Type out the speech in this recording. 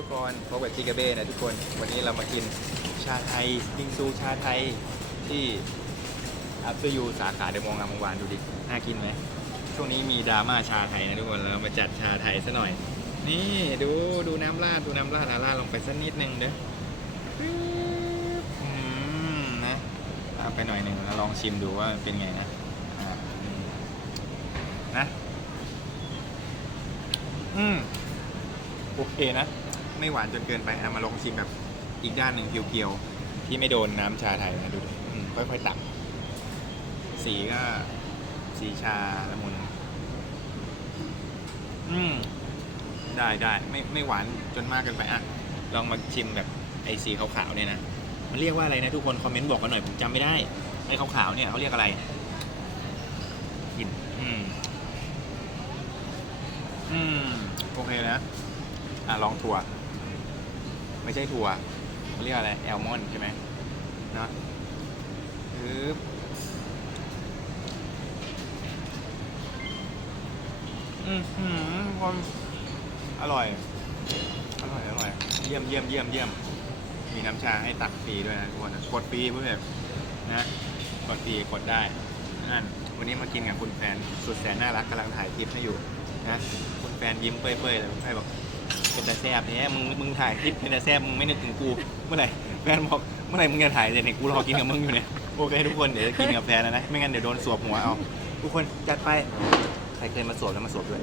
ทุกคนพบกับจิกาเบ้นะทุกคน วันนี้เรามากินชาไทยบิงซูชาไทยที่อัพยูสาขาเดมองงามวงวานดูดิ น่ากินไหม ช่วงนี้มีดราม่าชาไทยนะทุกคน เรามาจัดชาไทยซะหน่อย นี่ดูดูน้ำราดดูน้ำราดอาราดลงไปสักนิดนึงเด้อปึ๊บอืมนะเอาไปหน่อยหนึ่งแล้วลองชิมดูว่าเป็นไงนะนะ อืมโอเคนะ ไม่หวานจนเกินไปเอามาลองชิมแบบอีกด้านหนึ่งเพียวๆ ที่ไม่โดนน้ำชาไทยนะดูดิอืมค่อยๆตัก สีก็ สีชาละมุน อืม ได้ได้ไม่ไม่หวานจนมากเกินไปอะ ลองมาชิมแบบไอสีขาวๆเนี่ยนะ มันเรียกว่าอะไรนะทุกคน คอมเมนต์บอกกันหน่อย ผมจำไม่ได้ ไอขาวๆเนี่ยเขาเรียกอะไรกินอืม อืม โอเคนะ อะ ลองถั่ว ไม่ใช่ถั่วเขาเรียกอะไรแอลมอนด์ใช่ไหมเนาะปึ๊บอืมหืมคนอร่อย อร่อย อร่อย เยี่ยมเยี่ยมเยี่ยมเยี่ยม มีน้ำชาให้ตักฟรีด้วยนะทุกคนกดฟรีเพื่อนนะกดฟรีกดได้นั่นวันนี้มากินกับคุณแฟนสุดแสนน่ารักกำลังถ่ายคลิปให้อยู่นะคุณแฟนยิ้มเปื่อยๆเลยคุณแฟนบอก เป็นแต่แซบเนี่ยมึงมึงถ่ายคลิปเป็นแต่แซบมึงไม่นึกถึงกูเมื่อไหร่แฟนบอกเมื่อไหร่มึงจะถ่ายเสร็จเนี่ยกูรอกินกับมึงอยู่เนี่ยโอเคทุกคนเดี๋ยวจะกินกับแฟนแล้วนะไม่งั้นเดี๋ยวโดนสวบหัวเอาทุกคนจัดไปใครเคยมาสวบแล้วมาสวบด้วย